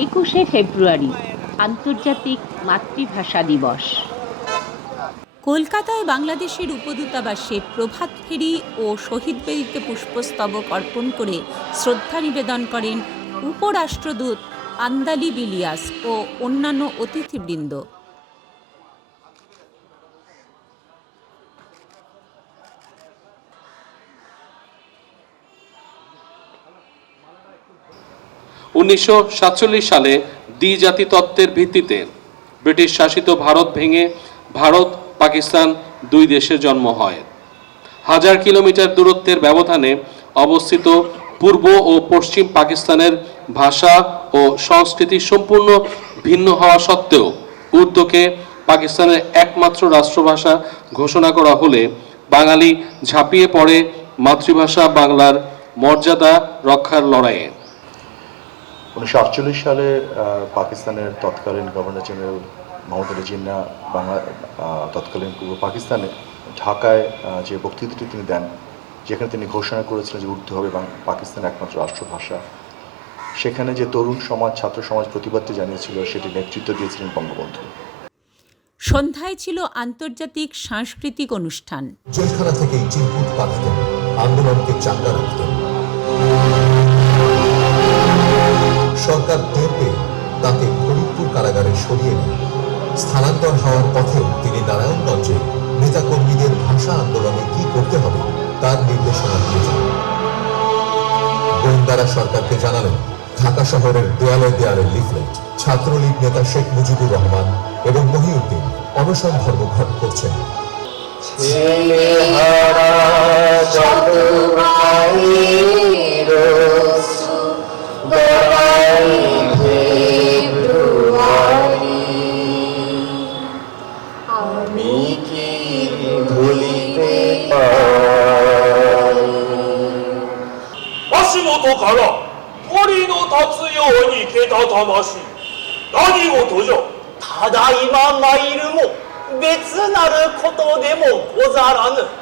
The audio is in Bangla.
একুশে ফেব্রুয়ারি, আন্তর্জাতিক মাতৃভাষা দিবস। কলকাতায় বাংলাদেশের উপদূতাবাসে প্রভাত ফেরি ও শহীদ বেদিতে পুষ্পস্তবক অর্পণ করে শ্রদ্ধা নিবেদন করেন উপরাষ্ট্রদূত আন্দালি বিলিয়াস ও অন্যান্য অতিথিবৃন্দ। উনিশশো সাতচল্লিশ সালে দ্বিজাতি তত্ত্বের ভিত্তিতে ব্রিটিশ শাসিত ভারত ভেঙে ভারত, পাকিস্তান দুই দেশের জন্ম হয়। হাজার কিলোমিটার দূরত্বের ব্যবধানে অবস্থিত পূর্ব ও পশ্চিম পাকিস্তানের ভাষা ও সংস্কৃতি সম্পূর্ণ ভিন্ন হওয়া সত্ত্বেও উর্দুকে পাকিস্তানের একমাত্র রাষ্ট্রভাষা ঘোষণা করা হলে বাঙালি ঝাঁপিয়ে পড়ে মাতৃভাষা বাংলার মর্যাদা রক্ষার লড়াইয়ে। উনিশশো আটচল্লিশ সালে পাকিস্তানের তৎকালীন গভর্নর জেনারেল মোহাম্মদ আলী জিন্না বাংলা তৎকালীন পূর্ব পাকিস্তানে ঢাকায় যে বক্তৃতাটি তিনি দেন যেখানে তিনি ঘোষণা করেছিলেন যে উর্দু হবে পাকিস্তানের একমাত্র রাষ্ট্রভাষা। সেখানে যে তরুণ সমাজ ছাত্র সমাজ প্রতিবাদটি জানিয়েছিল সেটি নেতৃত্ব দিয়েছিলেন বঙ্গবন্ধু। সন্ধ্যায় ছিল আন্তর্জাতিক সাংস্কৃতিক অনুষ্ঠান। জেলখানা চিরকুট পাঠাতেন আন্দোলনকে চাঙ্গা রাখতেন। স্থানান্তর হওয়ার পথে তিনি নারায়ণগঞ্জে নেতাকর্মীদের ভাষা আন্দোলনে কি করতে হবে তার নির্দেশনা দিয়েছেন। গোয়েন্দারা সরকারকে জানালেন, ঢাকা শহরের দেয়ালে দেয়ালে লিফলেট, ছাত্রলীগ নেতা শেখ মুজিবুর রহমান এবং মহিউদ্দিন অনশন ধর্মঘট করছেন। りの立つようにけたたまし何事じゃ？ただいま参るも別なることでもござらぬ。